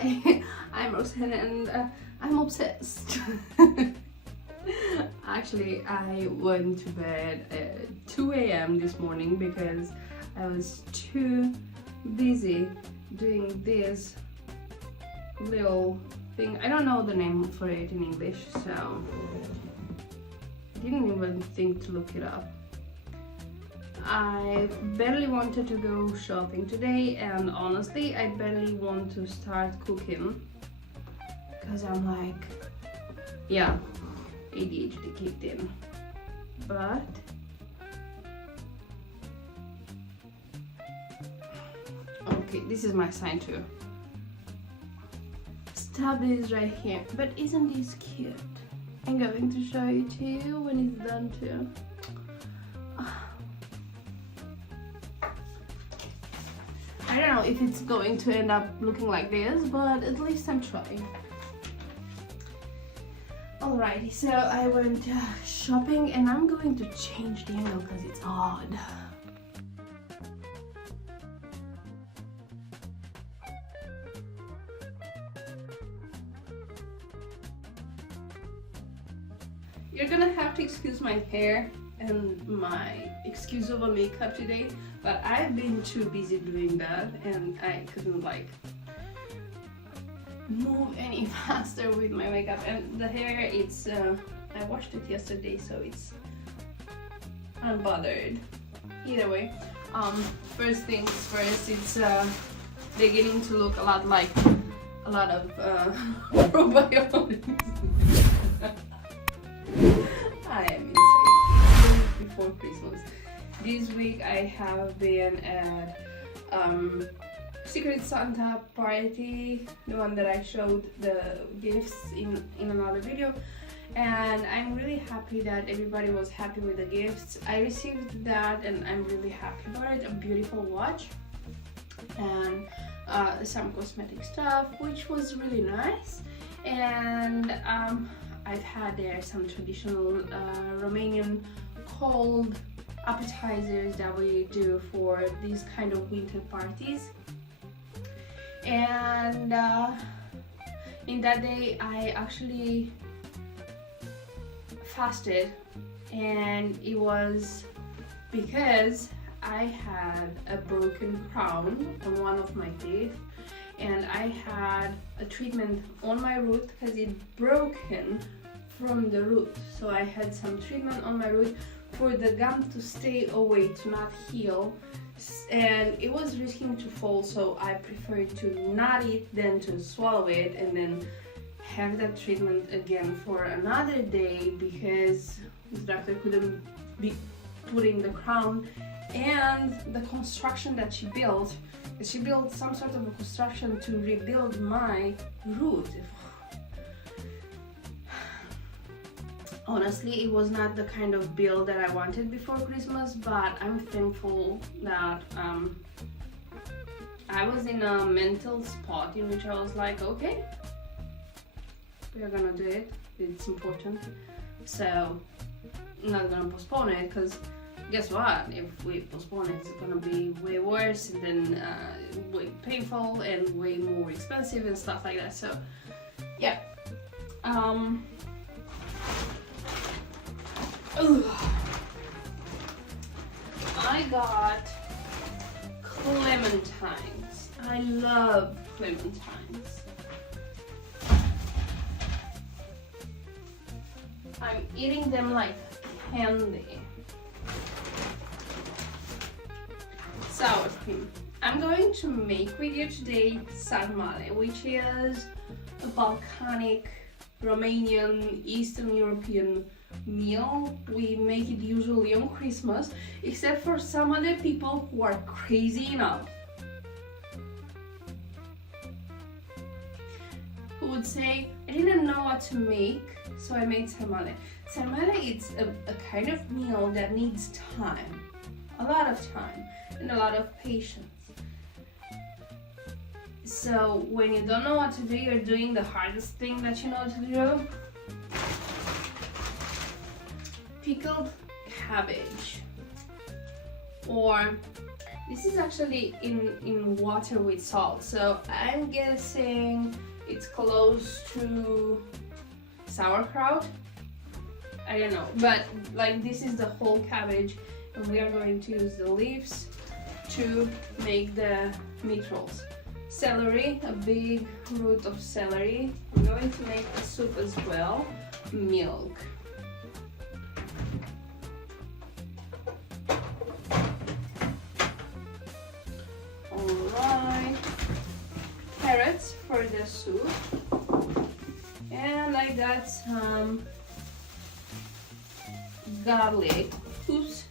Hi, I'm Rosanna and I'm obsessed. Actually, I went to bed at 2 a.m. this morning because I was too busy doing this little thing. I don't know the name for it in English, so I didn't even think to look it up. I barely wanted to go shopping today, and honestly I barely want to start cooking because I'm like, yeah, ADHD kicked in. But okay, this is my sign too. Stop this right here. But isn't this cute? I'm going to show you to you when it's done too. I don't know if it's going to end up looking like this, but at least I'm trying. Alrighty, so I went shopping and I'm going to change the angle because it's odd. You're gonna have to excuse my hair and my excuse over makeup today, but I've been too busy doing that and I couldn't like move any faster with my makeup. And the hair, it's I washed it yesterday, so it's unbothered. Either way, first things first, it's beginning to look a lot like a lot of probiotics. I am insane. Before Christmas. This week I have been at Secret Santa party, the one that I showed the gifts in another video, and I'm really happy that everybody was happy with the gifts. I received that and I'm really happy about it. A beautiful watch and some cosmetic stuff, which was really nice. And I've had there some traditional Romanian cold appetizers that we do for these kind of winter parties. And in that day I actually fasted, and it was because I had a broken crown on one of my teeth, and I had a treatment on my root because it broken from the root. So I had some treatment on my root for the gum to stay away, to not heal, and it was risking to fall, so I preferred to not eat than to swallow it and then have that treatment again for another day, because the doctor couldn't be putting the crown and the construction that she built some sort of a construction to rebuild my root. Honestly, it was not the kind of build that I wanted before Christmas, but I'm thankful that I was in a mental spot in which I was like, okay, we're gonna do it, it's important, so I'm not gonna postpone it, because guess what, if we postpone it, it's gonna be way worse and then way painful and way more expensive and stuff like that. So yeah, I got clementines. I love clementines. I'm eating them like candy. Sour cream. I'm going to make with you today sarmale, which is a Balkanic, Romanian, Eastern European meal. We make it usually on Christmas, except for some other people who are crazy enough who would say, I didn't know what to make, so I made sarmale. Sarmale is a kind of meal that needs time, a lot of time and a lot of patience. So when you don't know what to do, you're doing the hardest thing that you know to do. Pickled cabbage or This is actually in water with salt, so I'm guessing it's close to sauerkraut. I don't know, but like this is the whole cabbage, and we are going to use the leaves to make the meat rolls. Celery, a big root of celery. I'm going to make the soup as well. Milk. Alright. Carrots for the soup. And I got some garlic. Oops.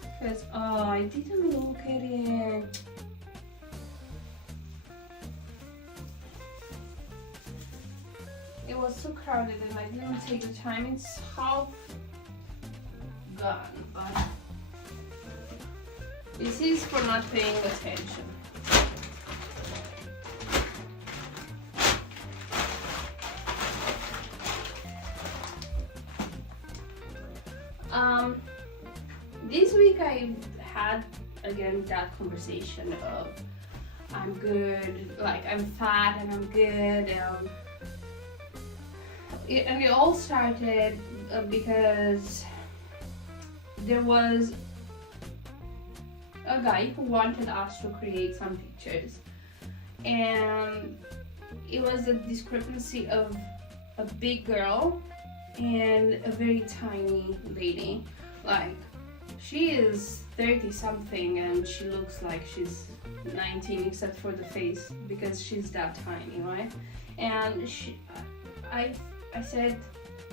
Because, oh, I didn't look at it. It was so crowded and I didn't take the time. It's half gone, but this is for not paying attention. This week I had again that conversation of I'm good, like I'm fat and I'm good. And it all started because there was a guy who wanted us to create some pictures, and it was a discrepancy of a big girl and a very tiny lady. Like, she is 30 something and she looks like she's 19 except for the face because she's that tiny, right? And I said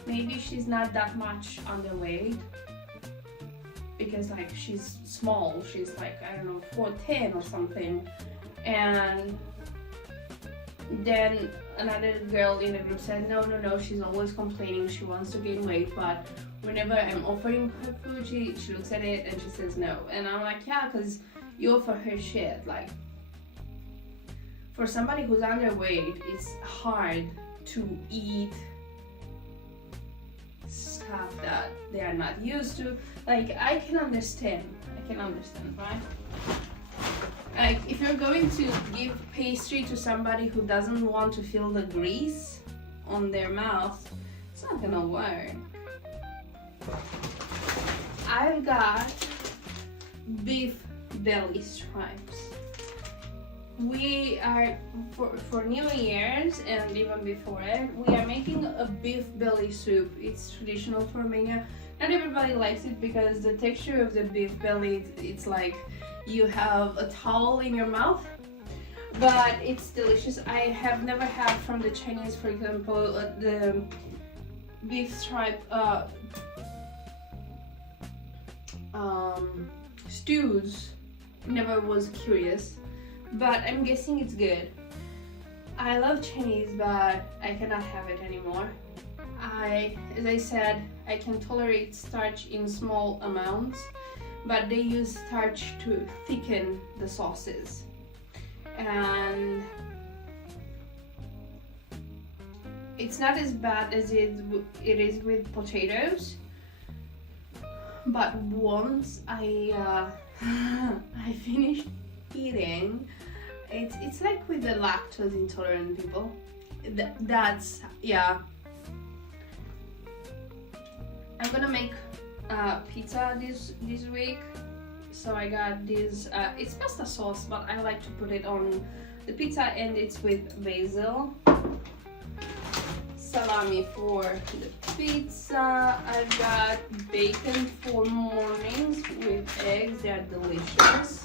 maybe she's not that much underweight because like she's small, she's like, I don't know, 4'10" or something. And then another girl in the group said no, she's always complaining she wants to gain weight, but whenever I'm offering her food, she looks at it and she says no. And I'm like, yeah, because you offer her shit. Like, for somebody who's underweight, it's hard to eat stuff that they are not used to. Like, I can understand, right? Like, if you're going to give pastry to somebody who doesn't want to feel the grease on their mouth, it's not gonna work. I've got beef belly stripes. We are, for New Year's and even before it, we are making a beef belly soup. It's traditional for Romania. Not everybody likes it because the texture of the beef belly, it's like you have a towel in your mouth, but it's delicious. I have never had from the Chinese, for example, the beef stripe stews. Never was curious, but I'm guessing it's good. I love Chinese, but I cannot have it anymore. As I said, I can tolerate starch in small amounts, but they use starch to thicken the sauces. And it's not as bad as it is with potatoes. But once I finished eating, it's like with the lactose intolerant people. That's, yeah. I'm gonna make pizza this week. So I got this, it's pasta sauce, but I like to put it on the pizza, and it's with basil. Salami for the pizza. I've got bacon for mornings with eggs. They are delicious.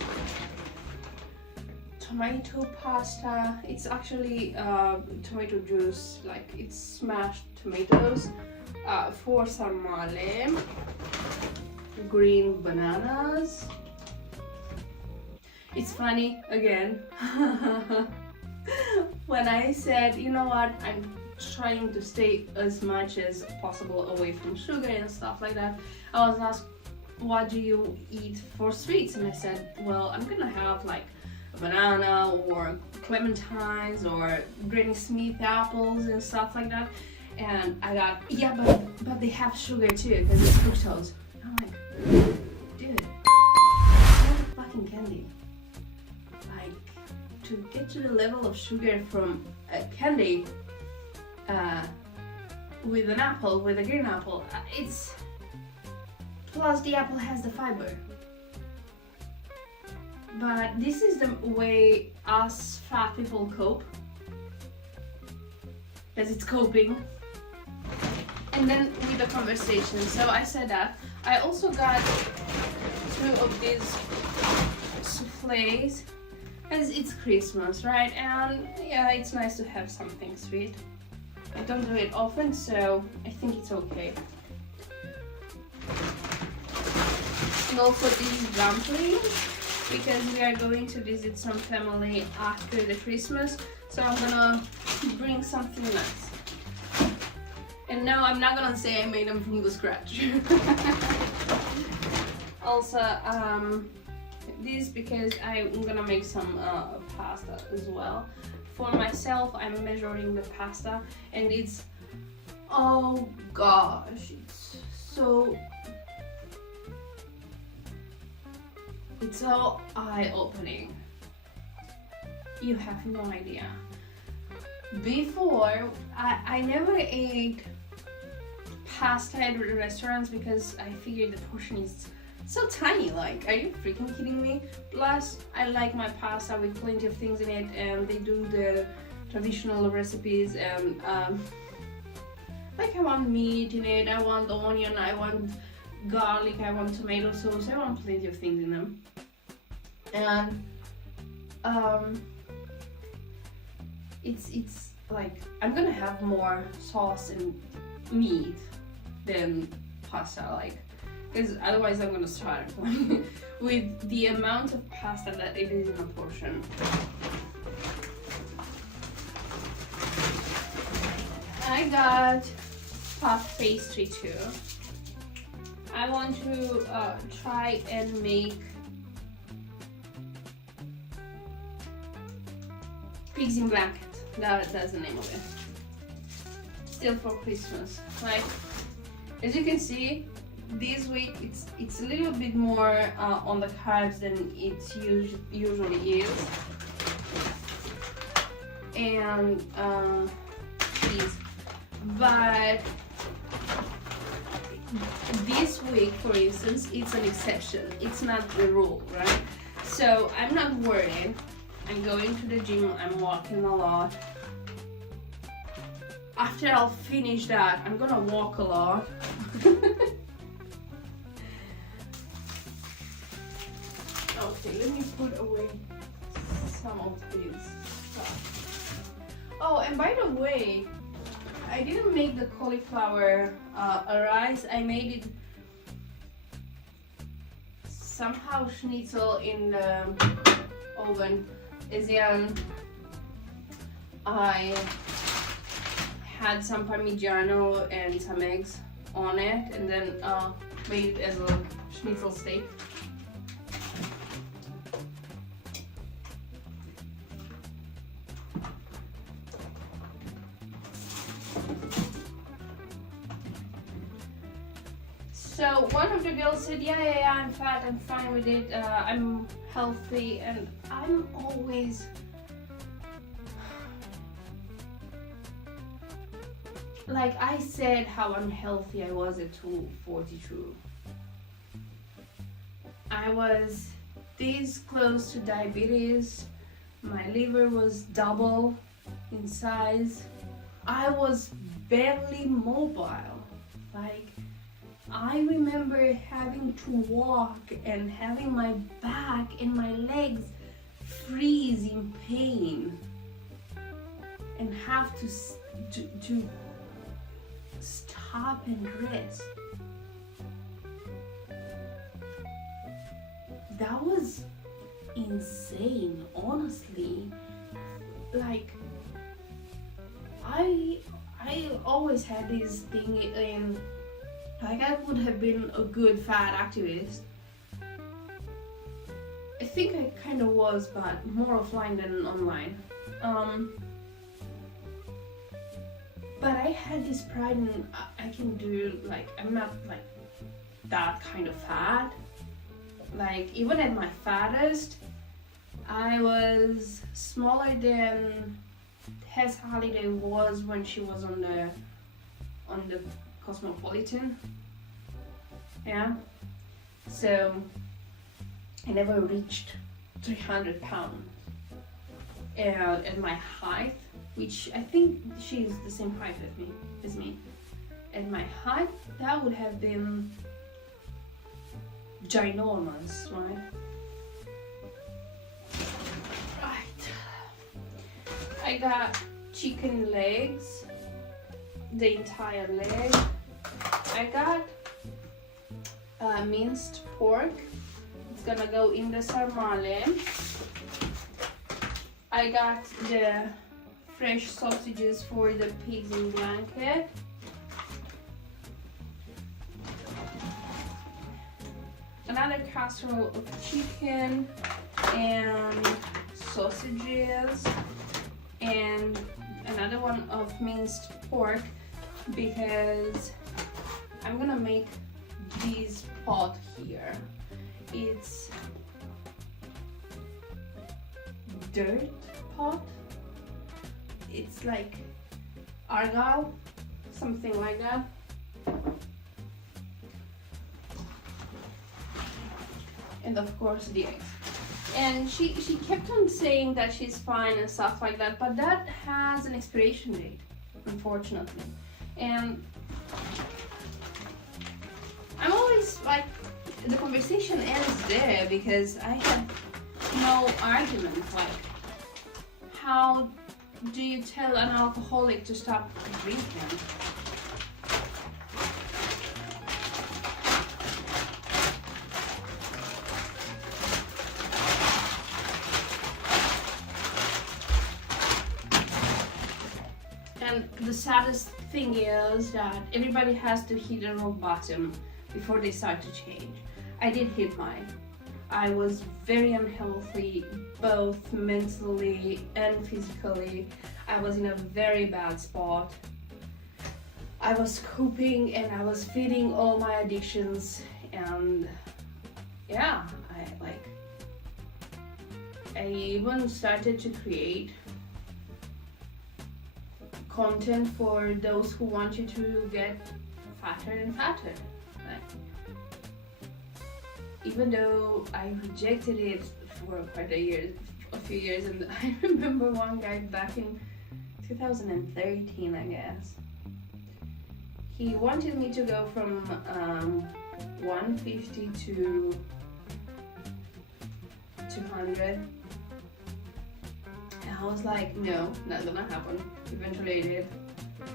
Tomato pasta. It's actually tomato juice, like it's smashed tomatoes. For sarmale. Green bananas. It's funny again. When I said, you know what, I'm trying to stay as much as possible away from sugar and stuff like that, I was asked, what do you eat for sweets? And I said, well, I'm gonna have like a banana or clementines or Granny Smith apples and stuff like that. And I got, yeah, but they have sugar too because it's fructose. I'm like, dude, it's not fucking candy. to the level of sugar from a candy with an apple, with a green apple. It's plus the apple has the fiber. But this is the way us fat people cope, because it's coping. And then with the conversation, so I said that. I also got 2 of these soufflés, because it's Christmas, right? And yeah, it's nice to have something sweet. I don't do it often, so I think it's okay. And also these dumplings, because we are going to visit some family after the Christmas, so I'm gonna bring something nice. And no, I'm not gonna say I made them from the scratch. Also, this because I'm gonna make some pasta as well. For myself, I'm measuring the pasta, and it's, oh gosh, it's so eye-opening. You have no idea. Before, I never ate pasta at restaurants because I figured the portion is so tiny. Like, are you freaking kidding me? Plus, I like my pasta with plenty of things in it, and they do the traditional recipes, and like I want meat in it, I want onion, I want garlic, I want tomato sauce, I want plenty of things in them. And it's like I'm gonna have more sauce and meat than pasta, like, because otherwise I'm gonna starve with the amount of pasta that it is in a portion. I got puff pastry too. I want to try and make pigs in blanket. That's the name of it. Still for Christmas. Like, as you can see, this week it's a little bit more on the carbs than it usually is. And cheese. But this week, for instance, it's an exception. It's not the rule, right? So I'm not worried. I'm going to the gym, I'm walking a lot. After I'll finish that, I'm gonna walk a lot. Okay, let me put away some of this stuff. Oh, and by the way, I didn't make the cauliflower rice. I made it somehow schnitzel in the oven. As in, I had some parmigiano and some eggs on it, and then made it as a schnitzel steak. So one of the girls said, yeah, I'm fat, I'm fine with it, I'm healthy, and I'm always like, I said how unhealthy I was at 42. I was this close to diabetes, my liver was double in size, I was barely mobile. Like, I remember having to walk and having my back and my legs freeze in pain and have to stop and rest. That was insane, honestly. Like, I always had this thing in, like, I would have been a good fat activist. I think I kind of was, but more offline than online. But I had this pride in I can do, like, I'm not like that kind of fat. Like, even at my fattest, I was smaller than Tess Holiday was when she was on the Cosmopolitan. Yeah. So I never reached 300 pounds. At my height, which I think she's the same height as me. At my height, that would have been ginormous, right? Right. I got chicken legs, the entire leg. I got minced pork. It's gonna go in the sarmale. I got the fresh sausages for the pigs in blanket. Another casserole of chicken and sausages, and another one of minced pork because I'm gonna make this pot here. It's dirt pot. It's like argyle, something like that. And of course the eggs. And she kept on saying that she's fine and stuff like that, but that has an expiration date, unfortunately. And I'm always like, the conversation ends there because I had no argument. Like, how do you tell an alcoholic to stop drinking? And the saddest thing is that everybody has to hit a rock bottom before they start to change. I did hit mine. I was very unhealthy, both mentally and physically. I was in a very bad spot. I was coping and I was feeding all my addictions, and yeah, I even started to create content for those who want you to get fatter and fatter. Even though I rejected it for quite a few years, and I remember one guy back in 2013, I guess. He wanted me to go from 150 to 200. And I was like, no, not gonna happen. Eventually I did.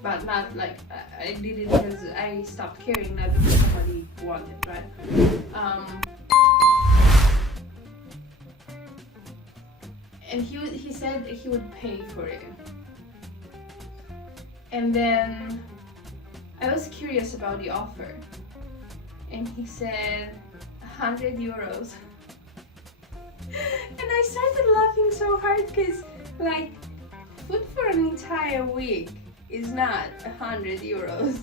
But not like, I did it because I stopped caring, not because somebody wanted, right? And he said he would pay for it. And then I was curious about the offer. And he said 100 euros. And I started laughing so hard because, like, food for an entire week is not 100 euros.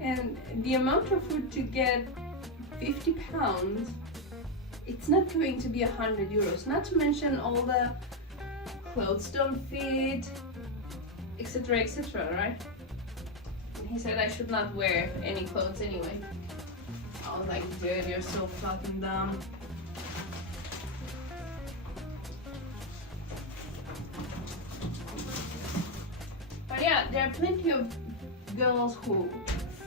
And the amount of food to get 50 pounds, it's not going to be 100 euros. Not to mention all the clothes don't fit, etc, etc, right? And he said I should not wear any clothes anyway. I was like, dude, you're so fucking dumb. But yeah, there are plenty of girls who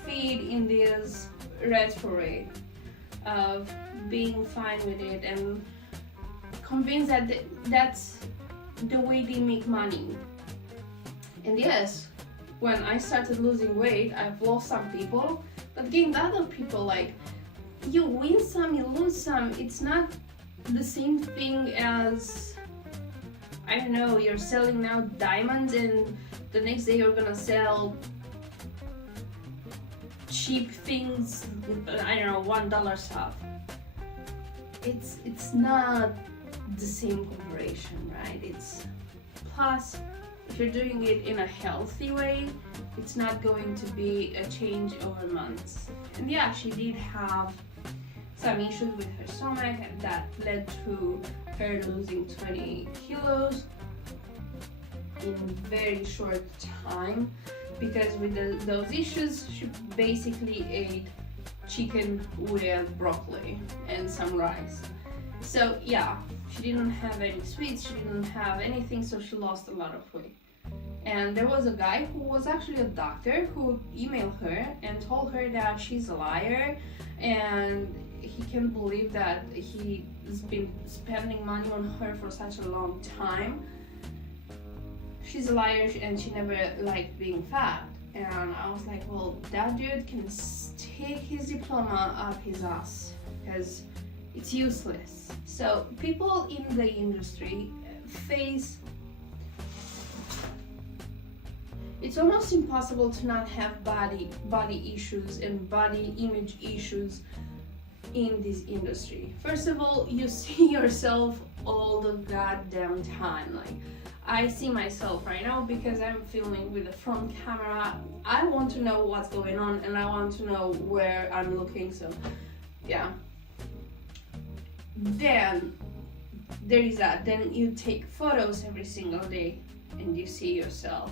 feed in this rhetoric of being fine with it and convinced that that's the way they make money. And yes, when I started losing weight, I've lost some people, but gained other people. Like, you win some, you lose some. It's not the same thing as, I don't know, you're selling now diamonds and the next day you're gonna sell cheap things with, I don't know, $1 stuff. It's not the same comparison, right? It's, plus, if you're doing it in a healthy way, it's not going to be a change over months. And yeah, she did have some issues with her stomach, and that led to her losing 20 kilos in very short time, because with those issues she basically ate chicken with broccoli and some rice. So yeah, she didn't have any sweets, she didn't have anything, so she lost a lot of weight. And there was a guy who was actually a doctor who emailed her and told her that she's a liar, and he can't believe that he's been spending money on her for such a long time. She's a liar and she never liked being fat. And I was like, well, that dude can stick his diploma up his ass, because it's useless. So people in the industry face, it's almost impossible to not have body issues and body image issues in this industry. First of all, you see yourself all the goddamn time. Like, I see myself right now because I'm filming with the front camera. I want to know what's going on and I want to know where I'm looking, so yeah. Then there is that. Then you take photos every single day and you see yourself.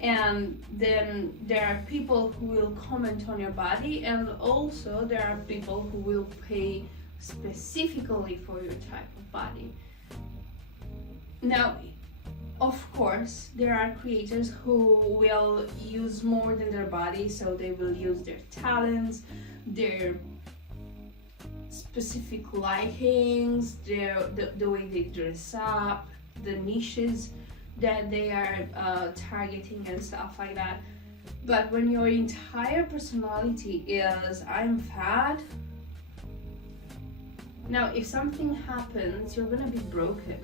And then there are people who will comment on your body, and also there are people who will pay specifically for your type of body. Now, of course, there are creators who will use more than their body, so they will use their talents, their specific likings, the way they dress up, the niches that they are targeting and stuff like that. But when your entire personality is I'm fat, now if something happens, you're gonna be broken.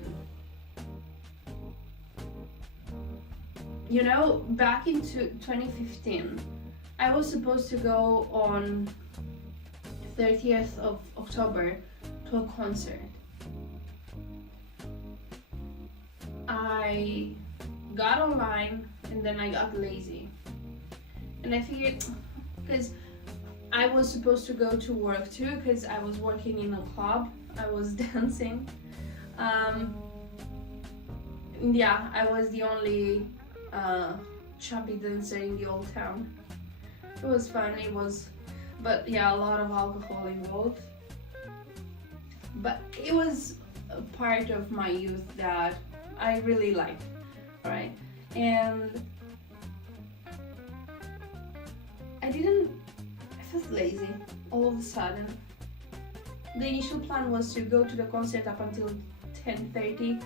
You know, back in 2015, I was supposed to go on 30th of October to a concert. I got online and then I got lazy. And I figured, because I was supposed to go to work too, because I was working in a club, I was dancing. Yeah, I was the only chubby dancer in the old town. It was fun, but yeah, a lot of alcohol involved. But it was a part of my youth that I really liked, right? And I felt lazy all of a sudden. The initial plan was to go to the concert up until 10:30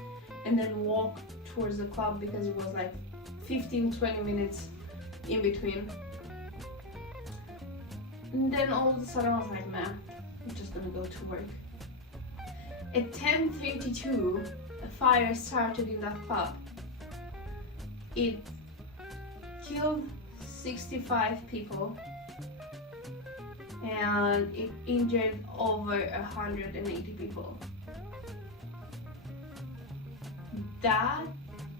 and then walk towards the club, because it was like 15-20 minutes in between. And then all of a sudden I was like, man, I'm just gonna go to work. At 10:32, a fire started in that club. It killed 65 people and it injured over 180 people. That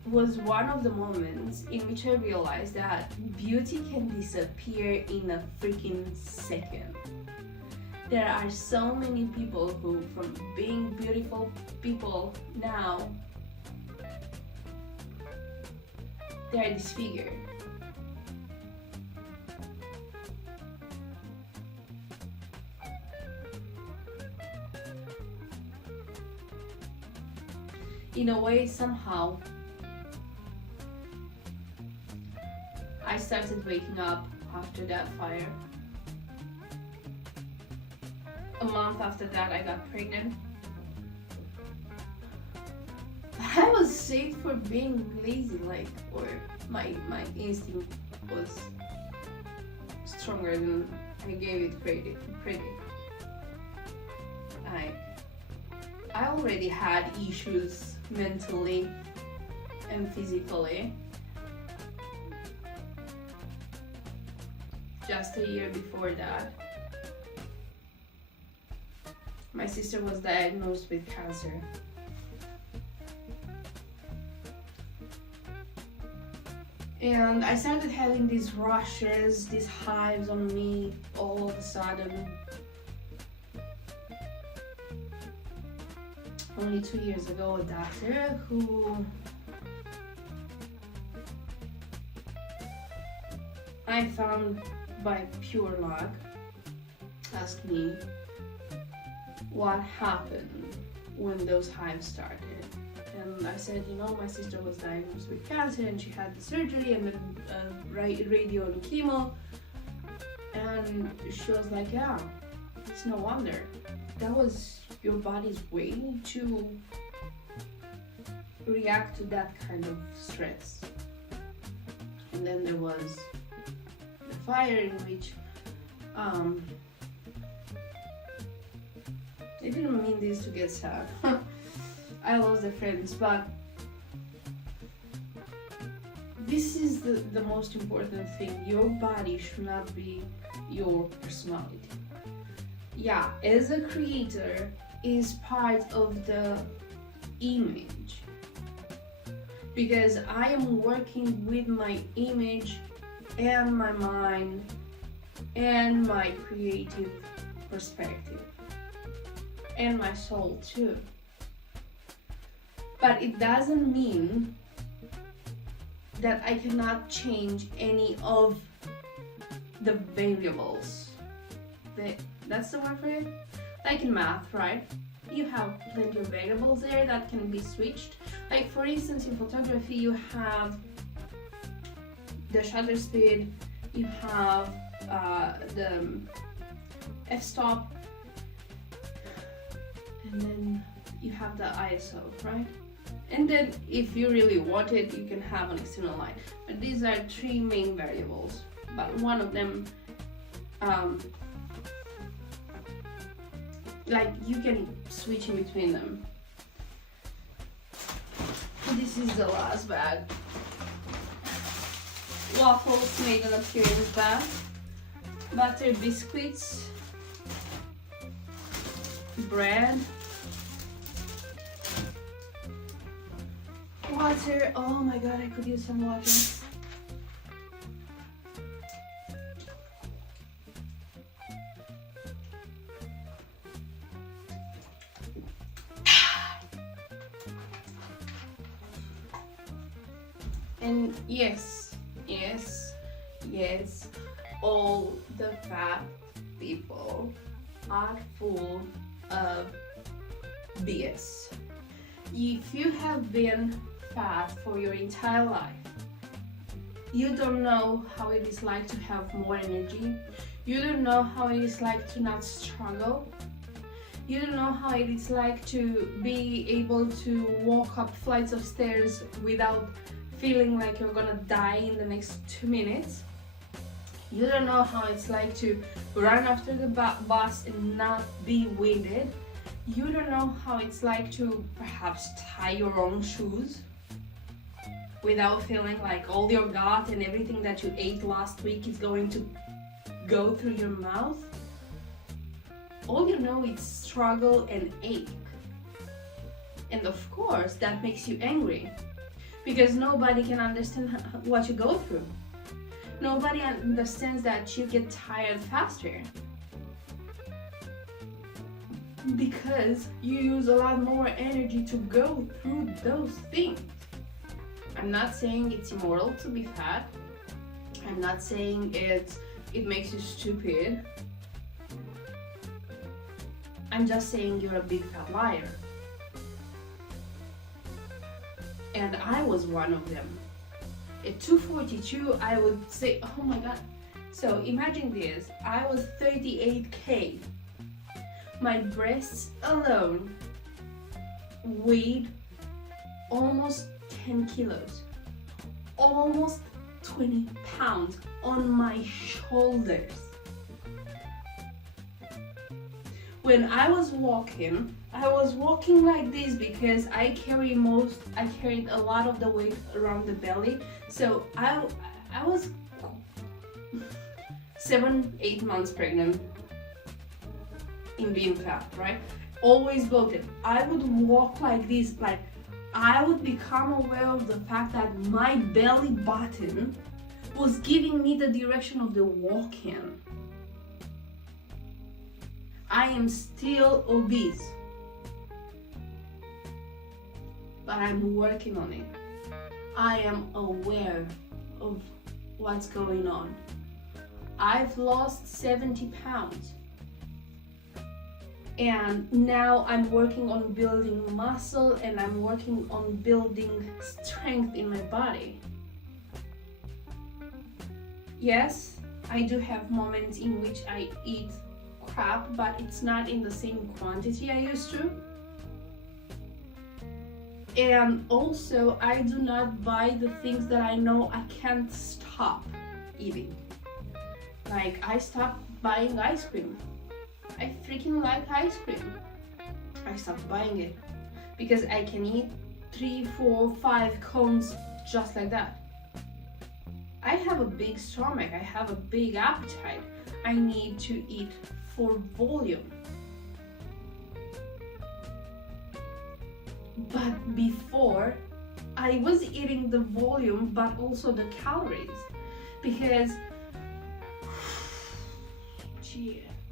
was one of the moments in which I realized that beauty can disappear in a freaking second. There are so many people who, from being beautiful people now, they are disfigured. In a way, somehow, I started waking up after that fire. A month after that, I got pregnant. I was saved for being lazy, or my instinct was stronger than I gave it credit. I already had issues mentally and physically. Just a year before that, my sister was diagnosed with cancer. And I started having these rushes, these hives on me all of a sudden. only 2 years ago, a doctor who I found by pure luck asked me what happened when those hives started. And I said, you know, my sister was diagnosed with cancer and she had the surgery and then radio and chemo. And she was like, yeah, it's no wonder. That was your body's way to react to that kind of stress. And then there was the fire in which I didn't mean this to get sad. I lost the friends, but this is the most important thing. Your body should not be your personality. Yeah, as a creator is part of the image, because I am working with my image and my mind and my creative perspective and my soul too. But it doesn't mean that I cannot change any of the variables. That's the word for it? Like in math, right? You have plenty of variables there that can be switched. Like for instance, in photography, you have the shutter speed, you have the f-stop, and then you have the ISO, right? And then if you really want it, you can have an external light. But these are 3 main variables, but one of them, like you can switch in between them. This is the last bag. Waffles made an appearance bag. Butter biscuits. Bread. Water. Oh my god, I could use some water. And yes, all the fat people are full of BS. If you have been fat for your entire life, you don't know how it is like to have more energy. You don't know how it is like to not struggle. You don't know how it is like to be able to walk up flights of stairs without feeling like you're gonna die in the next 2 minutes. You don't know how it's like to run after the bus and not be winded. You don't know how it's like to perhaps tie your own shoes without feeling like all your gut and everything that you ate last week is going to go through your mouth. All you know is struggle and ache. And of course, that makes you angry, because nobody can understand what you go through. Nobody understands that you get tired faster, because you use a lot more energy to go through those things. I'm not saying it's immoral to be fat. I'm not saying it makes you stupid. I'm just saying you're a big fat liar. And I was one of them. At 242, I would say, oh my god. So imagine this, I was 38k. My breasts alone weighed almost 10 kilos, almost 20 pounds on my shoulders. When I was walking like this because I carried a lot of the weight around the belly. So I was 7-8 months pregnant in being fat, right? Always bloated. I would walk like this, like I would become aware of the fact that my belly button was giving me the direction of the walk-in. I am still obese. but I'm working on it. I am aware of what's going on. I've lost 70 pounds. And now I'm working on building muscle, and I'm working on building strength in my body. Yes, I do have moments in which I eat crap, but it's not in the same quantity I used to. And also, I do not buy the things that I know I can't stop eating. Like, I stopped buying ice cream. I freaking like ice cream. I stopped buying it because I can eat 3, 4, 5 cones just like that. I have a big stomach, I have a big appetite. I need to eat for volume. But before, I was eating the volume but also the calories, because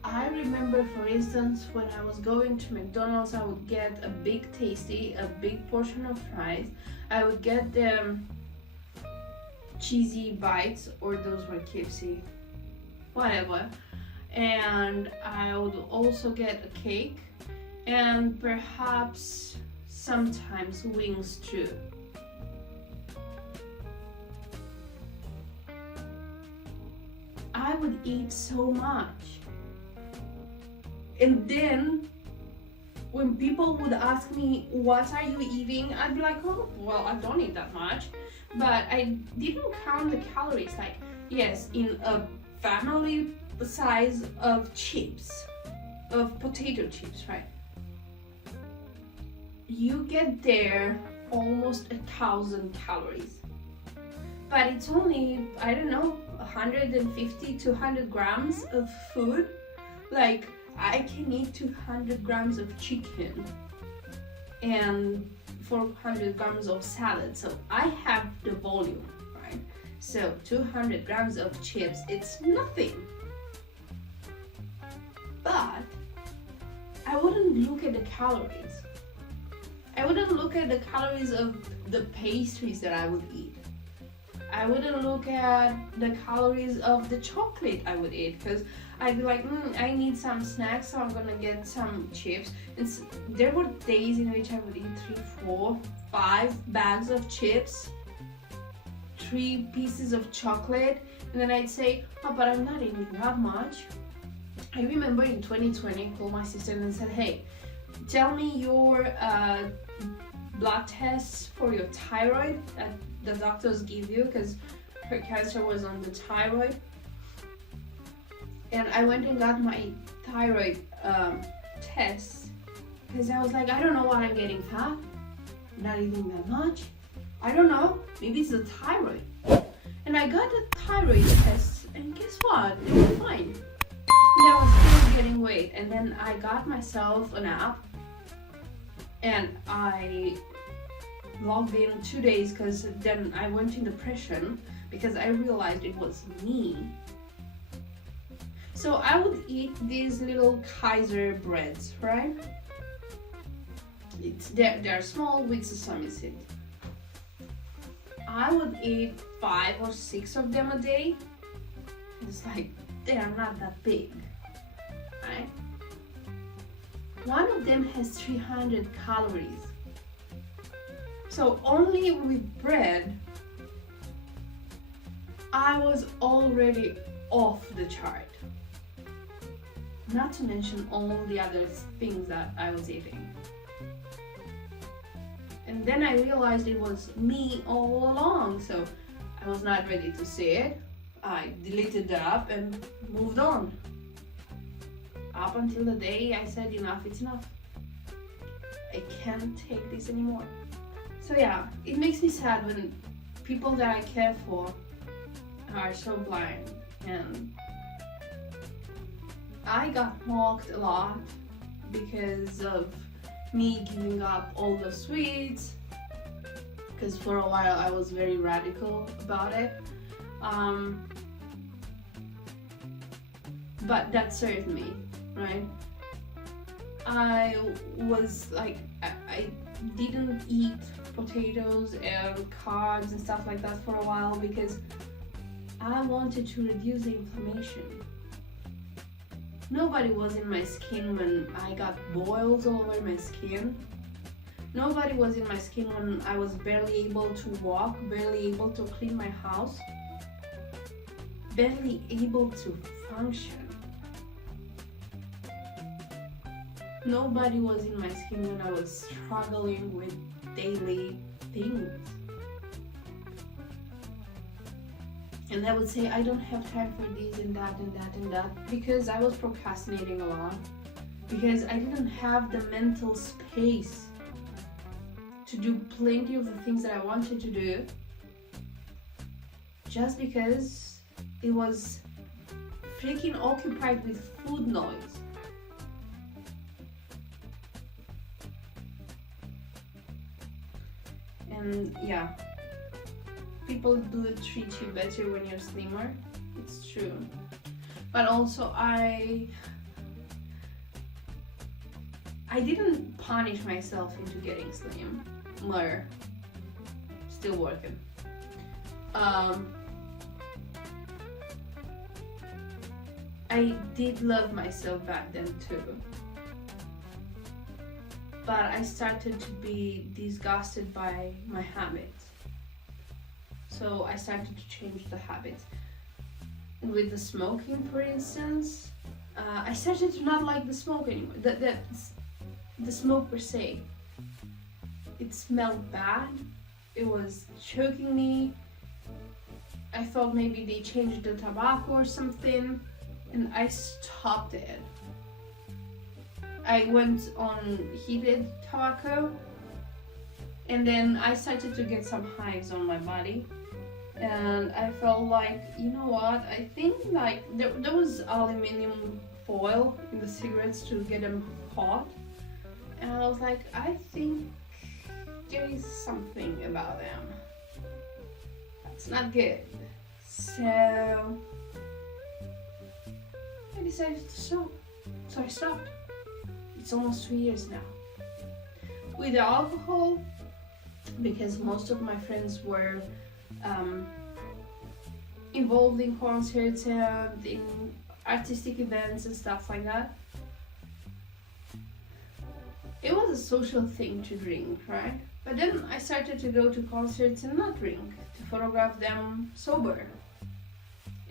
I remember, for instance, when I was going to McDonald's, I would get a big tasty, a big portion of fries. I would get the cheesy bites, or those were KFC, whatever. And I would also get a cake, and perhaps sometimes wings too. I would eat so much. And then when people would ask me, what are you eating? I'd be like, oh, well, I don't eat that much. But I didn't count the calories. Like, yes, in a family size of chips, of potato chips, right? You get there almost 1,000 calories. But it's only, I don't know, 150 to 100 grams of food. Like, I can eat 200 grams of chicken and 400 grams of salad, so I have the volume, right? So 200 grams of chips, it's nothing. But I wouldn't look at the calories. I wouldn't look at the calories of the pastries that I would eat. I wouldn't look at the calories of the chocolate I would eat, because I'd be like, I need some snacks, so I'm gonna get some chips. And there were days in which I would eat 3, 4, 5 bags of chips, 3 pieces of chocolate, and then I'd say, oh, but I'm not eating that much. I remember in 2020, I called my sister and said, hey, tell me your blood tests for your thyroid that the doctors give you, because her cancer was on the thyroid. And I went and got my thyroid test, because I was like, I don't know why I'm getting fat, I'm not eating that much, I don't know, maybe it's the thyroid. And I got the thyroid test, and guess what, it was fine. And I was still getting weight. And then I got myself an app, and I logged in 2 days, because then I went in depression because I realized it was me. So I would eat these little Kaiser breads, right? They're small with sesame seed. I would eat 5 or 6 of them a day. It's like, they are not that big, right? One of them has 300 calories. So only with bread, I was already off the chart. Not to mention all the other things that I was eating. And then I realized it was me all along, so I was not ready to see it. I deleted the app and moved on. Up until the day I said, enough, it's enough. I can't take this anymore. So yeah, it makes me sad when people that I care for are so blind. And I got mocked a lot because of me giving up all the sweets, because for a while I was very radical about it. But that served me, right? I was like, I didn't eat potatoes and carbs and stuff like that for a while because I wanted to reduce the inflammation. Nobody was in my skin when I got boils all over my skin. Nobody was in my skin when I was barely able to walk, barely able to clean my house, barely able to function. Nobody was in my skin when I was struggling with daily things. And I would say I don't have time for this and that and that and that because I was procrastinating a lot, because I didn't have the mental space to do plenty of the things that I wanted to do, just because it was freaking occupied with food noise. And yeah, people do treat you better when you're slimmer, it's true. But also I didn't punish myself into getting slim. More, still working. I did love myself back then too. But I started to be disgusted by my habits. So I started to change the habits. With the smoking, for instance, I started to not like the smoke anymore. The smoke per se. It smelled bad. It was choking me. I thought maybe they changed the tobacco or something, and I stopped it. I went on heated tobacco, and then I started to get some hives on my body, and I felt like, you know what, I think like there was aluminum foil in the cigarettes to get them hot, and I was like, I think there is something about them. That's not good. So I decided to stop. So I stopped. It's almost 2 years now. With the alcohol, because most of my friends were involved in concerts and in artistic events and stuff like that. It was a social thing to drink, right? But then I started to go to concerts and not drink, to photograph them sober.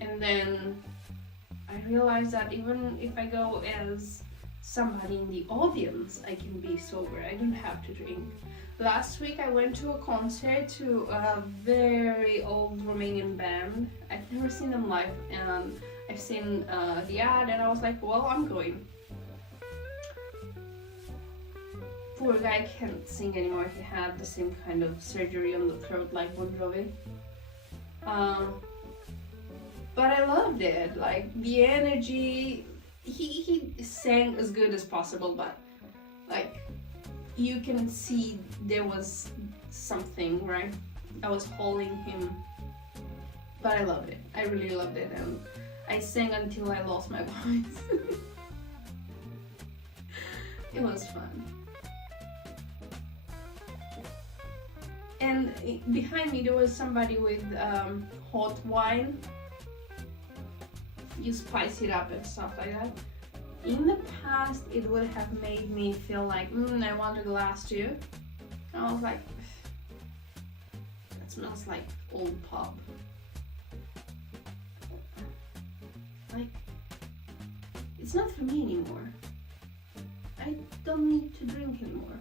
And then I realized that even if I go as somebody in the audience, I can be sober. I don't have to drink. Last week I went to a concert to a very old Romanian band. I've never seen them live, and I've seen the ad, and I was like, well, I'm going. Poor guy can't sing anymore. He had the same kind of surgery on the throat like Bon Jovi. But I loved it. Like the energy. He sang as good as possible, but like you can see there was something, right? I was holding him, but I loved it. I really loved it, and I sang until I lost my voice. It was fun. And behind me there was somebody with hot wine. You spice it up and stuff like that. In the past, it would have made me feel like, I want a glass too. I was like, that smells like old pub. Like, it's not for me anymore. I don't need to drink anymore.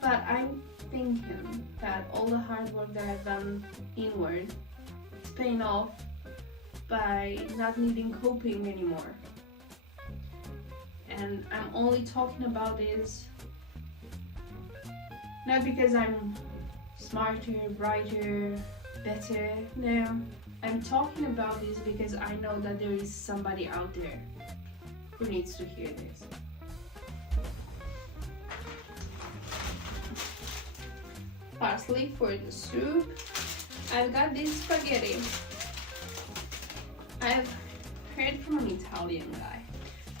But I'm thinking that all the hard work that I've done inward is paying off by not needing coping anymore. And I'm only talking about this not because I'm smarter, brighter, better. No, I'm talking about this because I know that there is somebody out there who needs to hear this. Parsley for the soup. I've got this spaghetti. I've heard from an Italian guy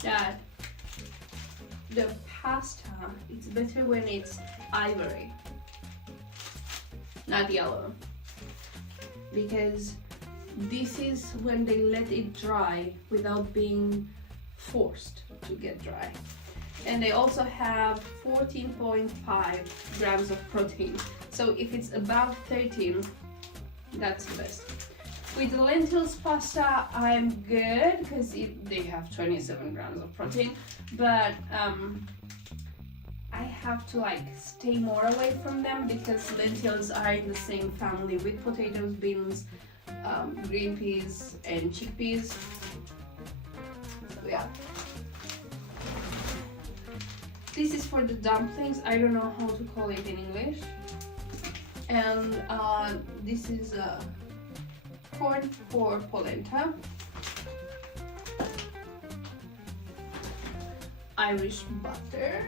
that the pasta, it's better when it's ivory, not yellow, because this is when they let it dry without being forced to get dry. And they also have 14.5 grams of protein. So if it's above 13, that's the best. With the lentils pasta, I'm good because they have 27 grams of protein, but I have to like stay more away from them because lentils are in the same family with potatoes, beans, green peas, and chickpeas. So yeah. This is for the dumplings. I don't know how to call it in English. And this is corn for polenta, Irish butter,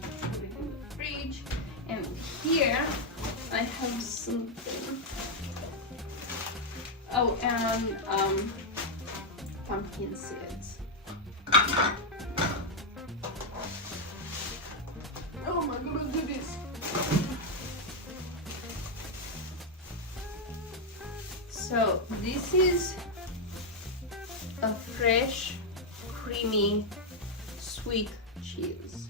put it in the fridge, and here I have something. Oh, and pumpkin seeds. Oh my god, look at this. So this is a fresh, creamy, sweet cheese.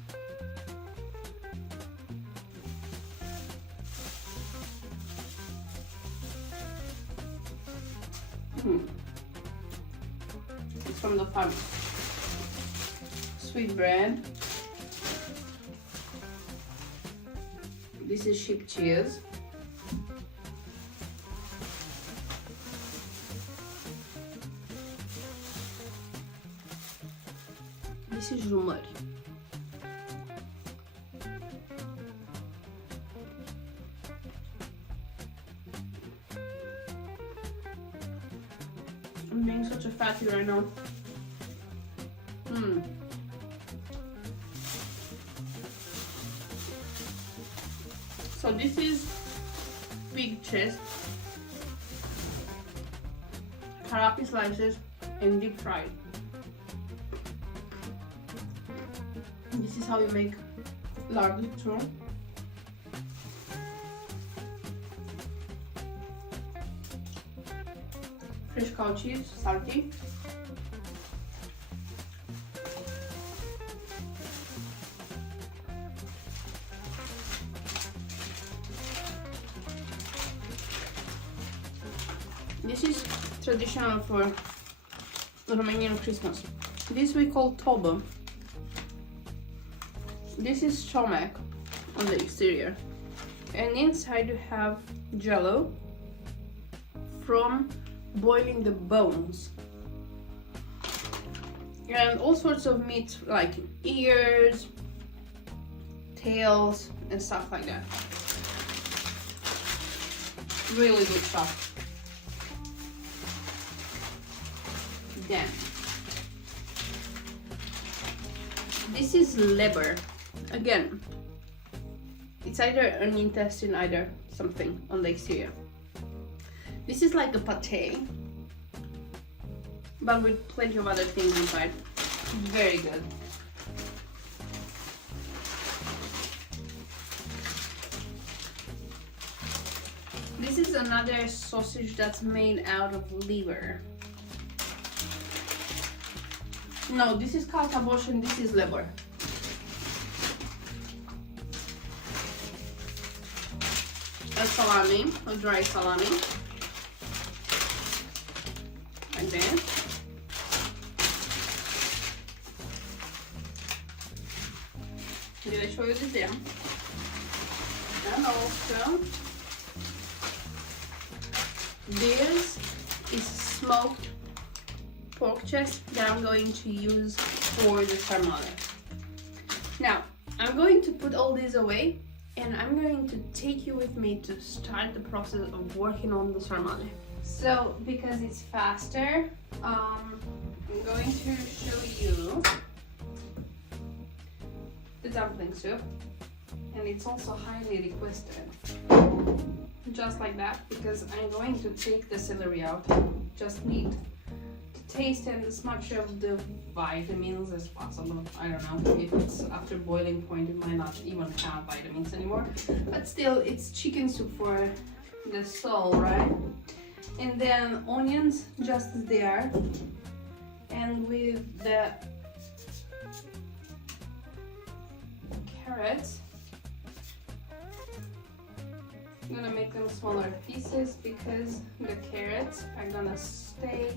It's from the farm. Sweet bread. This is sheep cheese. This is rumări. I'm being such a fatty right now. So this is pig chest, karapi slices, and deep fried. This is how you make lardi too. Fresh cow cheese, salty. This is traditional for Romanian Christmas. This we call tobo. This is chomac on the exterior, and inside you have jello from boiling the bones, and all sorts of meat like ears, tails, and stuff like that. Really good stuff. Then this is liver. Again, it's either an intestine, either something on the exterior. This is like a pate, but with plenty of other things inside. Very good. This is another sausage that's made out of liver. No, this is kaltabosh and this is liver. A salami, a dry salami, like that. Did I show you this there? And also, this is smoked pork chest that I'm going to use for the sarmale. Now, I'm going to put all these away, and I'm going to take you with me to start the process of working on the sarmale. So, because it's faster, I'm going to show you the dumpling soup, and it's also highly requested. Just like that, because I'm going to take the celery out. Just need to taste in as much of the vitamins as possible. I don't know if it's after boiling point, it might not even have vitamins anymore, but still, it's chicken soup for the soul, right? And then onions just as they are, and with the carrots, I'm gonna make them smaller pieces because the carrots are gonna stay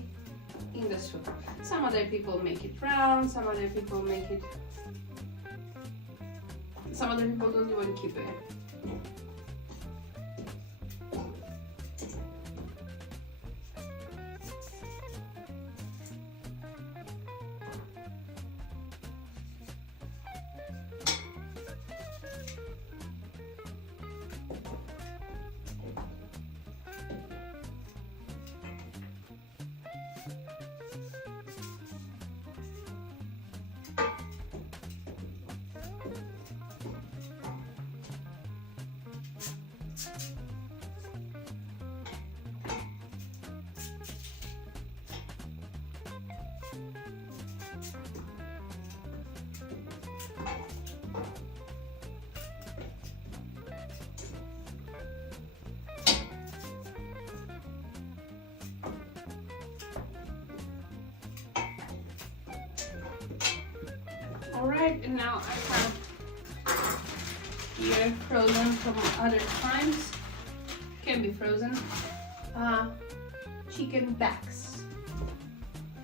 in the soup. Some other people make it round, some other people make it, some other people don't even keep it. Alright, and now I have here frozen from other times, can be frozen, chicken backs.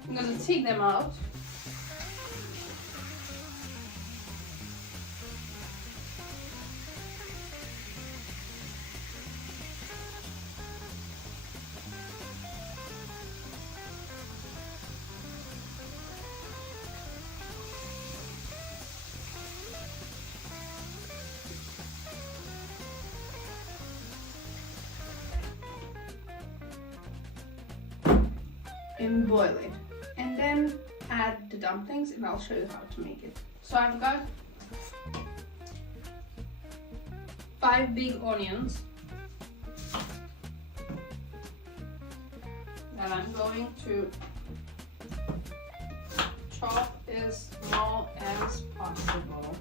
I'm gonna take them out. And boil it, and then add the dumplings, and I'll show you how to make it. So I've got 5 big onions that I'm going to chop as small as possible.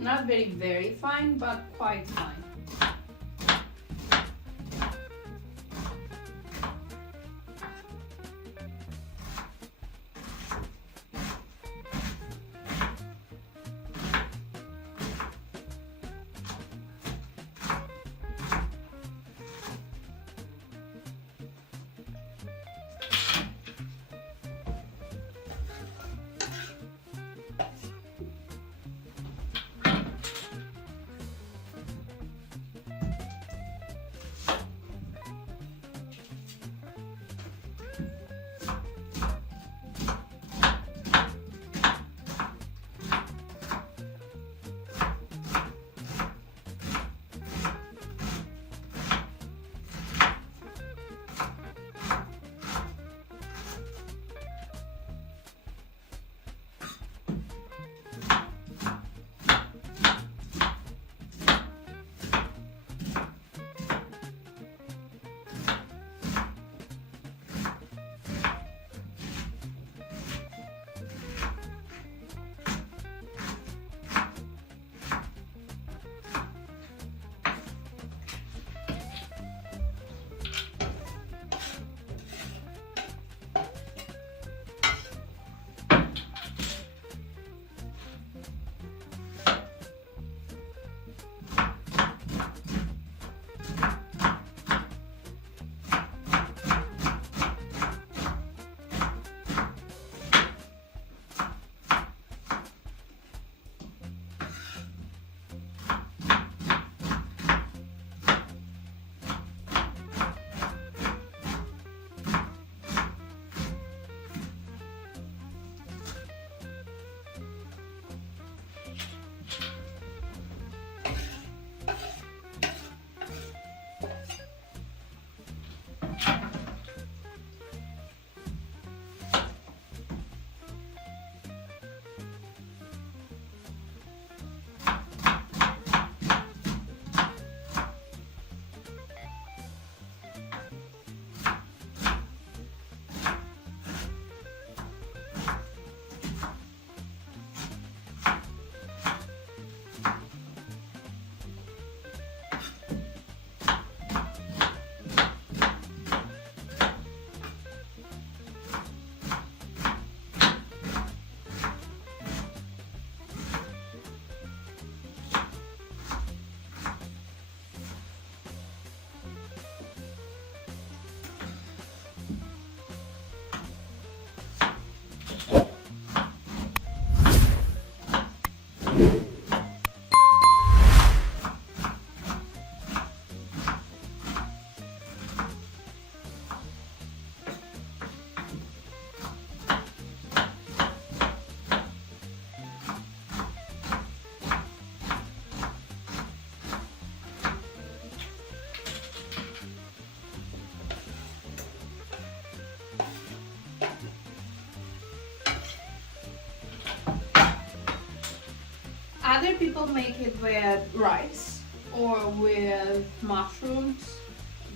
Not very fine, but quite fine. Other people make it with rice or with mushrooms,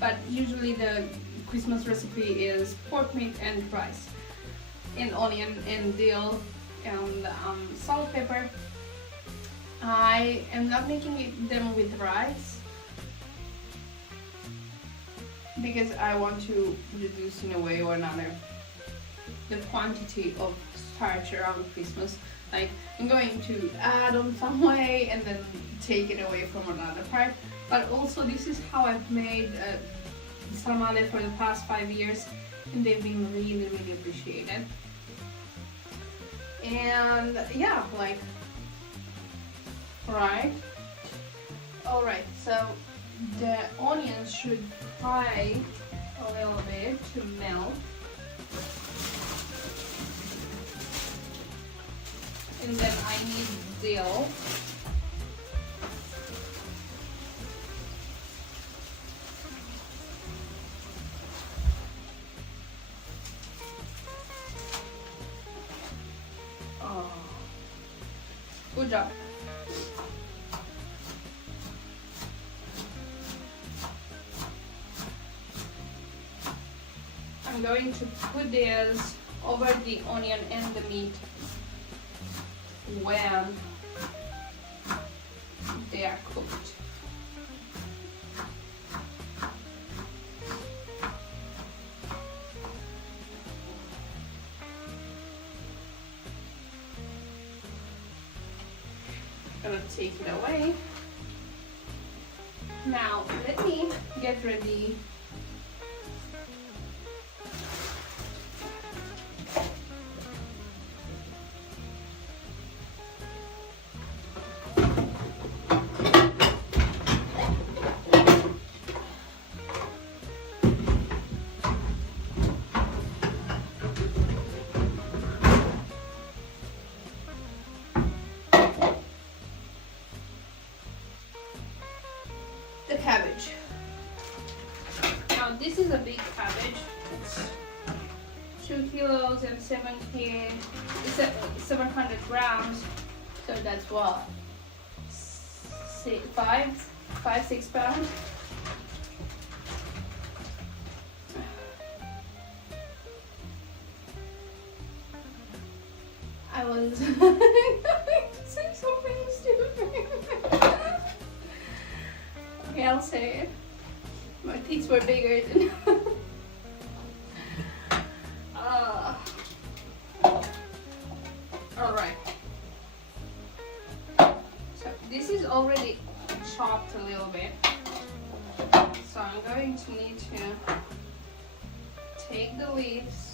but usually the Christmas recipe is pork meat and rice and onion and dill and salt, pepper. I am not making them with rice because I want to reduce in a way or another the quantity of starch around Christmas. Like, I'm going to add on some way and then take it away from another part. But also this is how I've made Sarmale for the past 5 years, and they've been really, really appreciated. And yeah, like, right. Alright, so the onions should fry a little bit to melt. And then I need dill. Oh, good job. I'm going to put this over the onion and the meat when they are cooked. I'm gonna take it away. Now let me get ready the cabbage. Now this is a big cabbage. It's 2 kilos and 700 grams. So that's what, 6 pounds. I was saying something stupid. Okay, I'll say it. My teeth were bigger than Alright. So this is already chopped a little bit. So I'm going to need to take the leaves .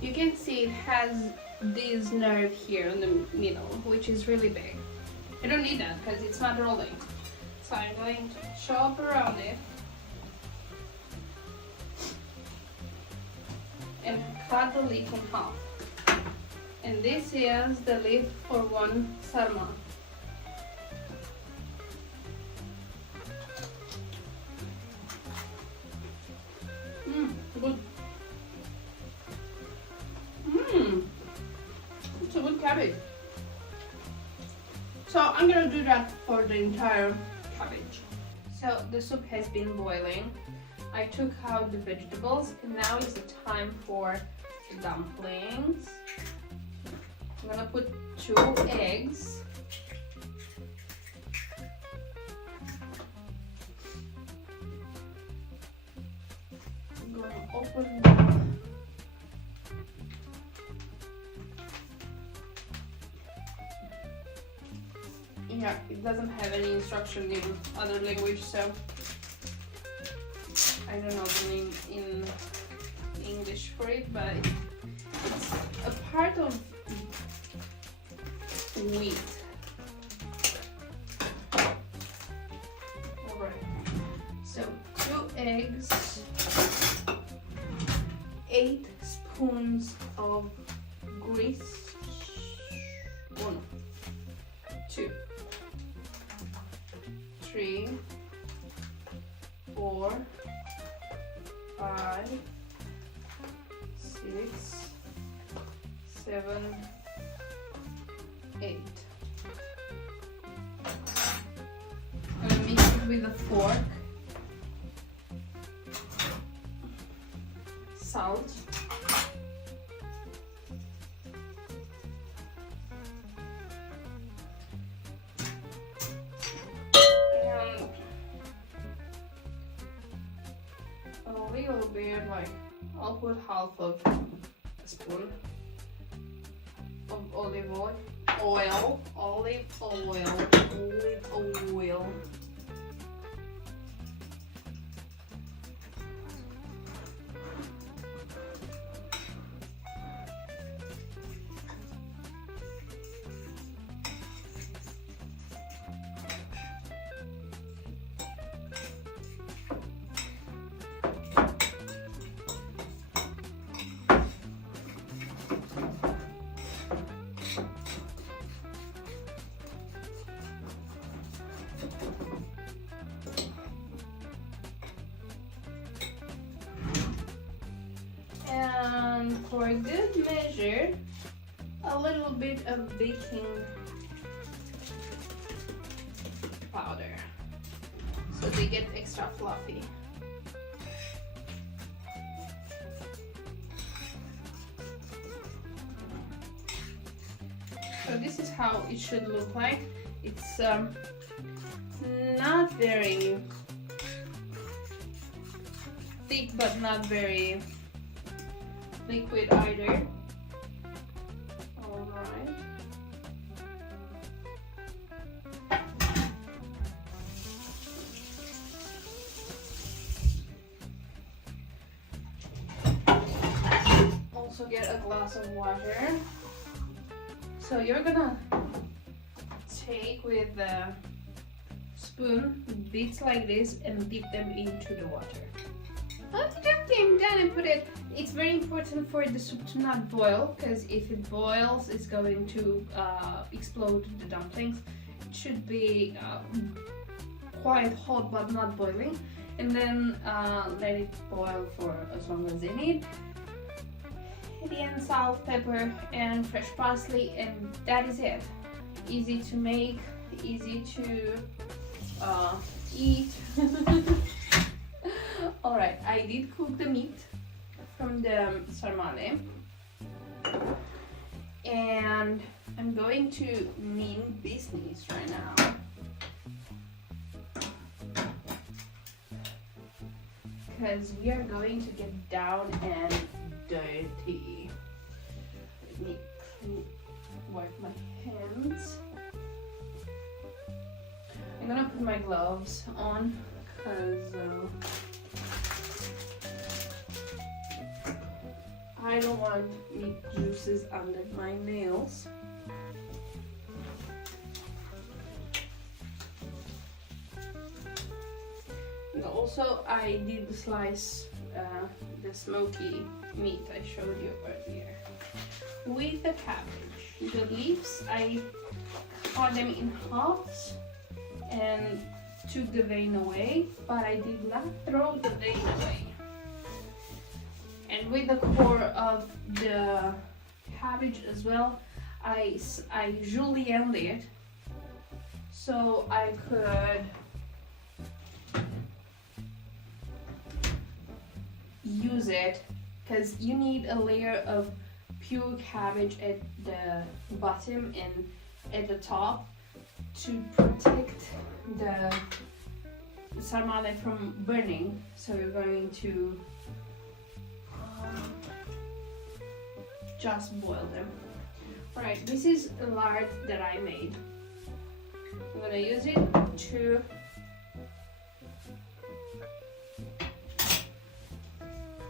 You can see it has this nerve here in the middle, which is really big. I don't need that because it's not rolling. So I'm going to chop around it and cut the leaf in half. And this is the leaf for 1 sarma. Good. It's a good cabbage. So I'm gonna do that for the entire cabbage. So the soup has been boiling. I took out the vegetables, and now is the time for the dumplings. I'm gonna put 2 eggs. I'm gonna open the yeah, it doesn't have any instruction in other language, so I don't know the name in English for it, but it's a part of wheat. Alright, so 2 eggs, 8 spoons of grease, 1, 2, 3, 4, 5, 6, 7, 8. I'm gonna mix it with a fork. Salt. And a little bit, like, I'll put half of a spoon of olive oil. Olive oil. And for good measure, a little bit of baking powder so they get extra fluffy. So this is how it should look like. It's not very thick, but not very liquid either. All right. Also get a glass of water. So you're gonna take with the spoon bits like this and dip them into the water. After dumping done and put it, it's very important for the soup to not boil, because if it boils, it's going to explode the dumplings. It should be quite hot but not boiling, and then let it boil for as long as they need. At the end, salt, pepper, and fresh parsley, and that is it. Easy to make, easy to eat. Alright, I did cook the meat from the sarmale, and I'm going to mean business right now. Because we are going to get down and dirty. Let me wipe my hands. I'm gonna put my gloves on because I don't want meat juices under my nails. And also I did slice the smoky meat I showed you earlier with the cabbage. The leaves, I cut them in halves and took the vein away, but I did not throw the vein away. And with the core of the cabbage as well, I julienned it so I could use it, because you need a layer of pure cabbage at the bottom and at the top to protect the sarmale from burning. So you're going to just boil them. Alright, this is a lard that I made. I'm gonna use it to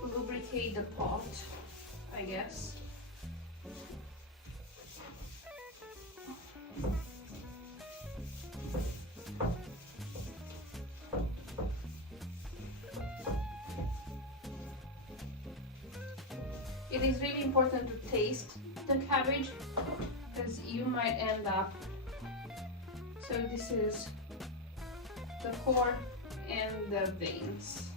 lubricate the pot, I guess. It is really important to taste the cabbage, because you might end up. So this is the core and the veins.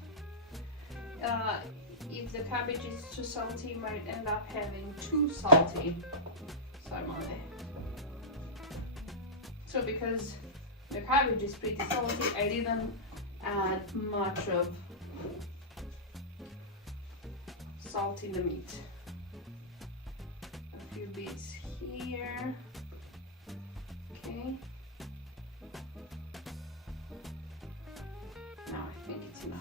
if the cabbage is too salty, you might end up having too salty sarmale. So because the cabbage is pretty salty, I didn't add much of salt in the meat. A few bits here. Okay. Now I think it's enough.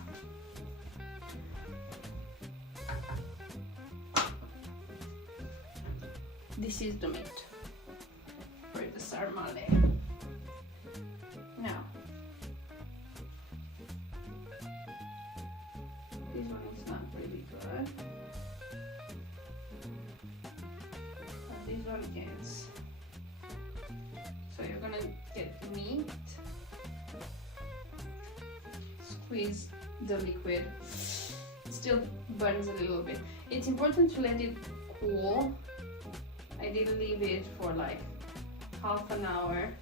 This is the meat for the sarmale. Now, this one is not really good, but this one is. So you're gonna get the meat, squeeze the liquid. It still burns a little bit. It's important to let it cool. I did leave it for like half an hour.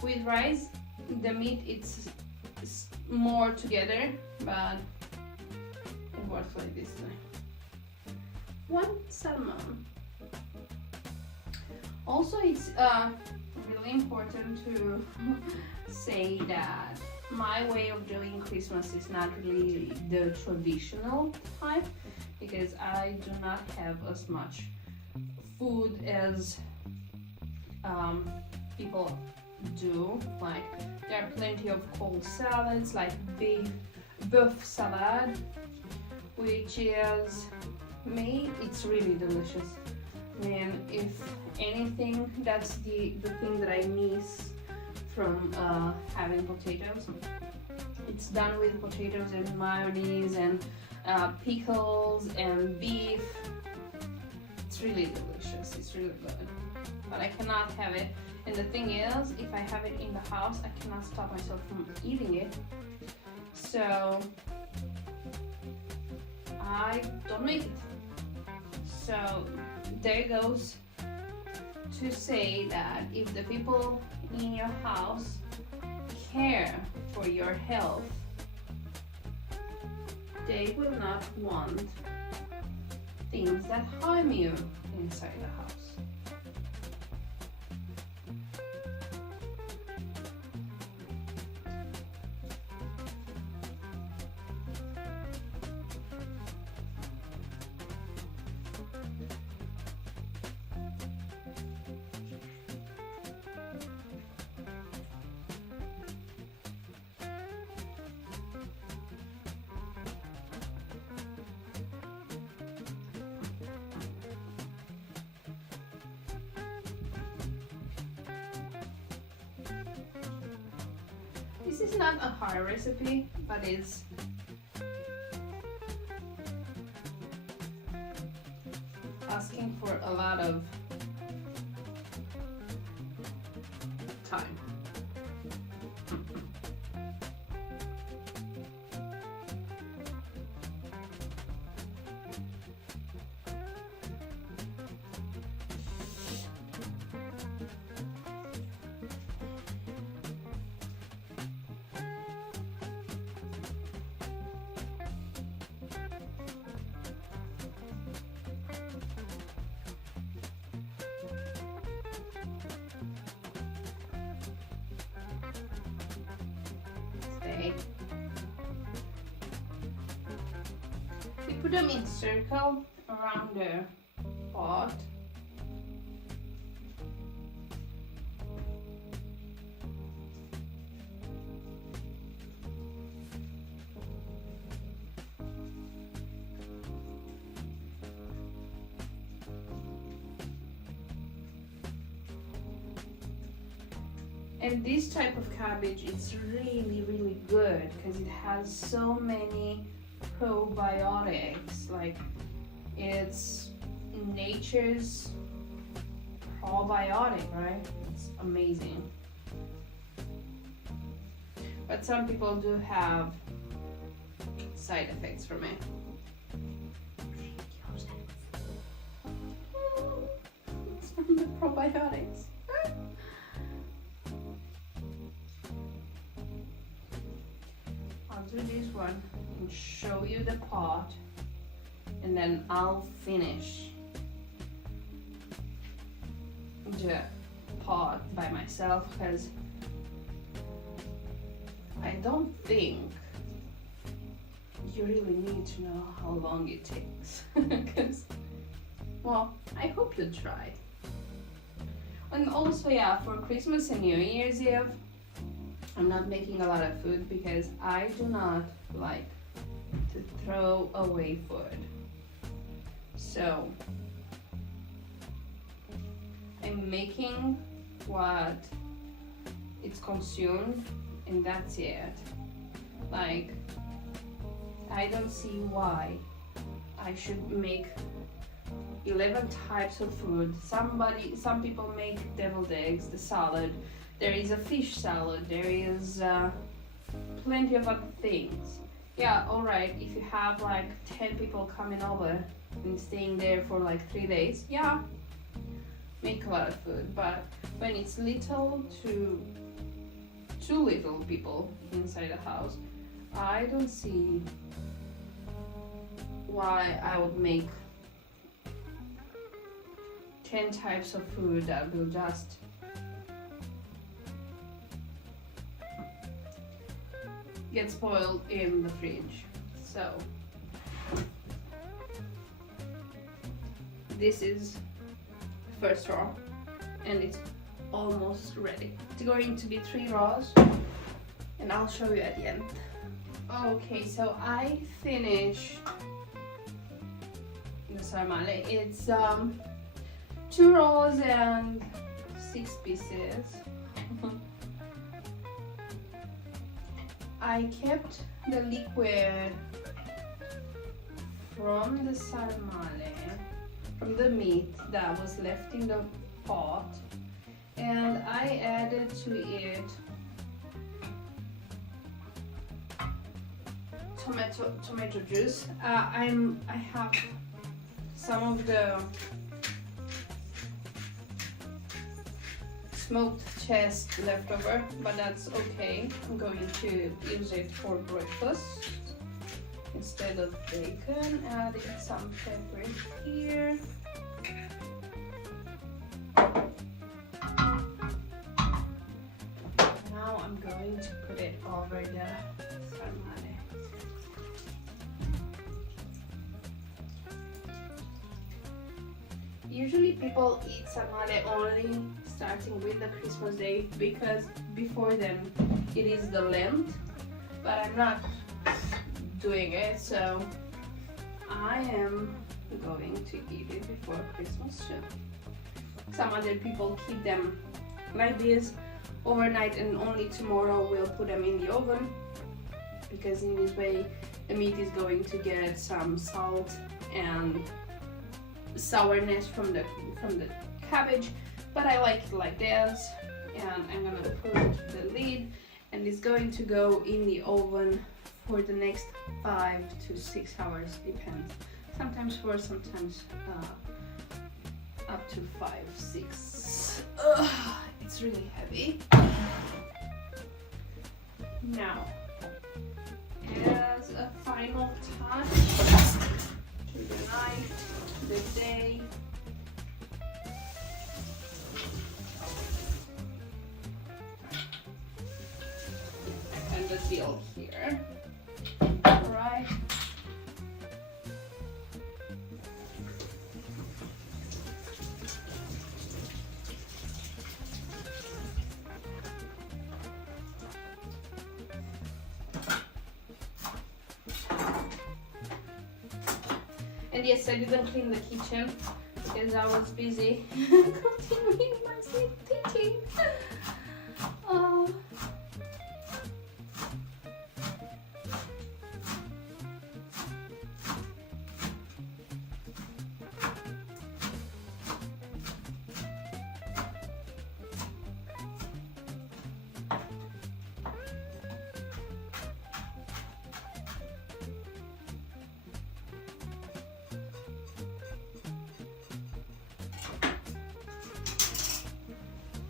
With rice, the meat it's more together, but it works like this. One salmon. Also, it's really important to say that my way of doing Christmas is not really the traditional type, because I do not have as much food as people do. Like, there are plenty of cold salads, like beef salad, which is made, it's really delicious. And if anything, that's the thing that I miss from having potatoes. It's done with potatoes and mayonnaise and pickles and beef. It's really delicious, it's really good. But I cannot have it. And the thing is, if I have it in the house, I cannot stop myself from eating it. So I don't make it. So there goes to say that if the people in your house care for your health, they will not want things that harm you inside the house. This is not a hard recipe, but it's asking for a lot of time. We put them in circle around the pot. And this type of cabbage, it's really, really good because it has so many probiotics. Like, it's nature's probiotic, right? It's amazing. But some people do have side effects from it. It's from the probiotics. and show you the pot, and then I'll finish the pot by myself, because I don't think you really need to know how long it takes. Because, well, I hope you try. And also, yeah, for Christmas and New Year's Eve, I'm not making a lot of food because I do not like to throw away food. So I'm making what it's consumed, and that's it. Like, I don't see why I should make 11 types of food. Some people make deviled eggs, the salad. There is a fish salad. There is plenty of other things. Yeah, alright, if you have like 10 people coming over and staying there for like 3 days, yeah, make a lot of food. But when it's little to too little people inside the house, I don't see why I would make 10 types of food that will just get spoiled in the fridge. So this is the first row, and it's almost ready. It's going to be 3 rows, and I'll show you at the end. Okay, so I finished the sarmale. It's 2 rows and 6 pieces. I kept the liquid from the sarmale, from the meat that was left in the pot, and I added to it tomato juice. I have some of the smoked chest left over, but that's okay. I'm going to use it for breakfast instead of bacon. Adding some pepper here. Now I'm going to put it over the sarmale. Usually people eat sarmale only starting with the Christmas day, because before then it is the Lent, but I'm not doing it, so I am going to eat it before Christmas too. Some other people keep them like this overnight, and only tomorrow we'll put them in the oven, because in this way the meat is going to get some salt and sourness from the cabbage. But I like it like this, and I'm gonna put the lid, and it's going to go in the oven for the next 5 to 6 hours, depends. Sometimes 4, sometimes up to 5, 6. It's really heavy. Now, as a final touch to the night, the day, and the deal here. Alright. And yes, I didn't clean the kitchen because I was busy continuing my sleep teaching.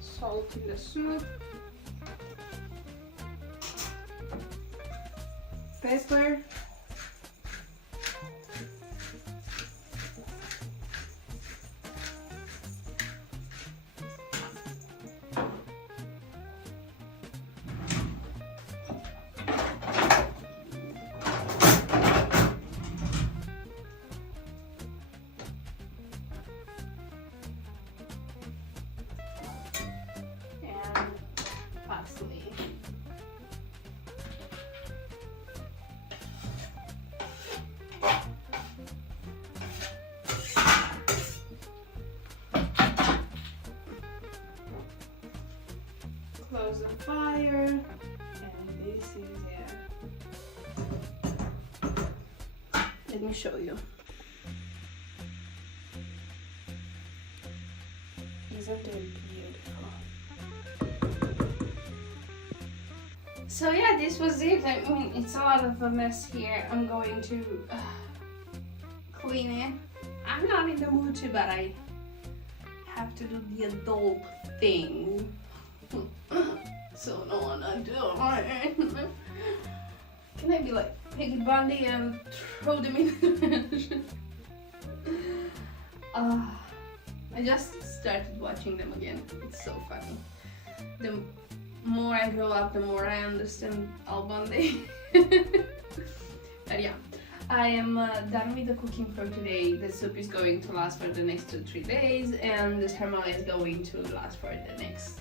Salt in the soup, pepper, me show you. Isn't it beautiful? So yeah, this was it. I mean, it's a lot of a mess here. I'm going to clean it. I'm not in the mood to, but I have to do the adult thing. So no one do it. Can I be like Peggy Bundy and throw them in the I just started watching them again. It's so funny. The more I grow up, the more I understand Al Bundy. But yeah, I am done with the cooking for today. The soup is going to last for the next 2-3 days, and the sarmale is going to last for the next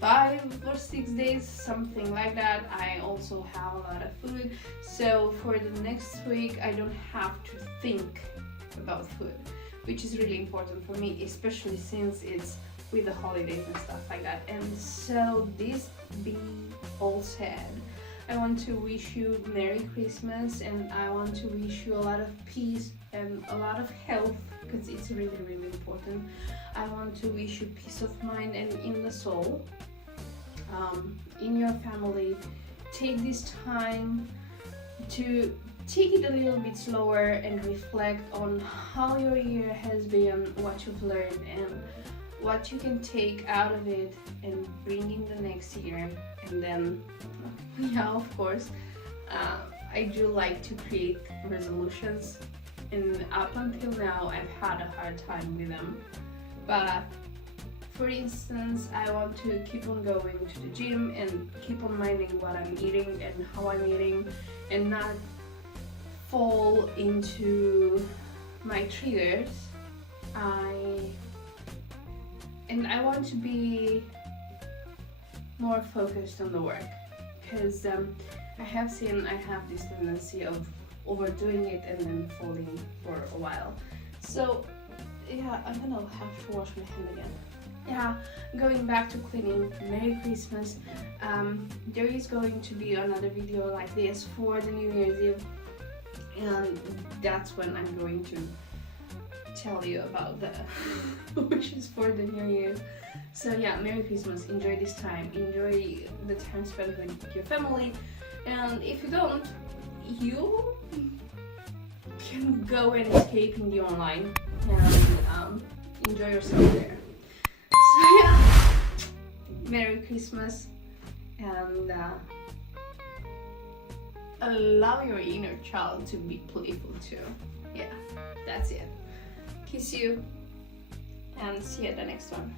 5 or 6 days, something like that. I also have a lot of food, so for the next week I don't have to think about food, which is really important for me, especially since it's with the holidays and stuff like that. And so this being all said, I want to wish you Merry Christmas, and I want to wish you a lot of peace and a lot of health, because it's really, really important. I want to wish you peace of mind and in the soul. In your family, take this time to take it a little bit slower and reflect on how your year has been, what you've learned, and what you can take out of it and bring in the next year. And then, yeah, of course, I do like to create resolutions, and up until now I've had a hard time with them. But for instance, I want to keep on going to the gym and keep on minding what I'm eating and how I'm eating, and not fall into my triggers. I want to be more focused on the work, because I have seen I have this tendency of overdoing it and then falling for a while. So yeah, I'm gonna have to wash my hand again. Yeah, going back to cleaning, Merry Christmas. There is going to be another video like this for the New Year's Eve, and that's when I'm going to tell you about the wishes for the New Year. So yeah, Merry Christmas, enjoy this time, enjoy the time spent with your family, and if you don't, you can go and escape in the online and enjoy yourself there. So yeah, Merry Christmas, and allow your inner child to be playful too. Yeah, that's it. Kiss you, and see you at the next one.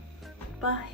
Bye.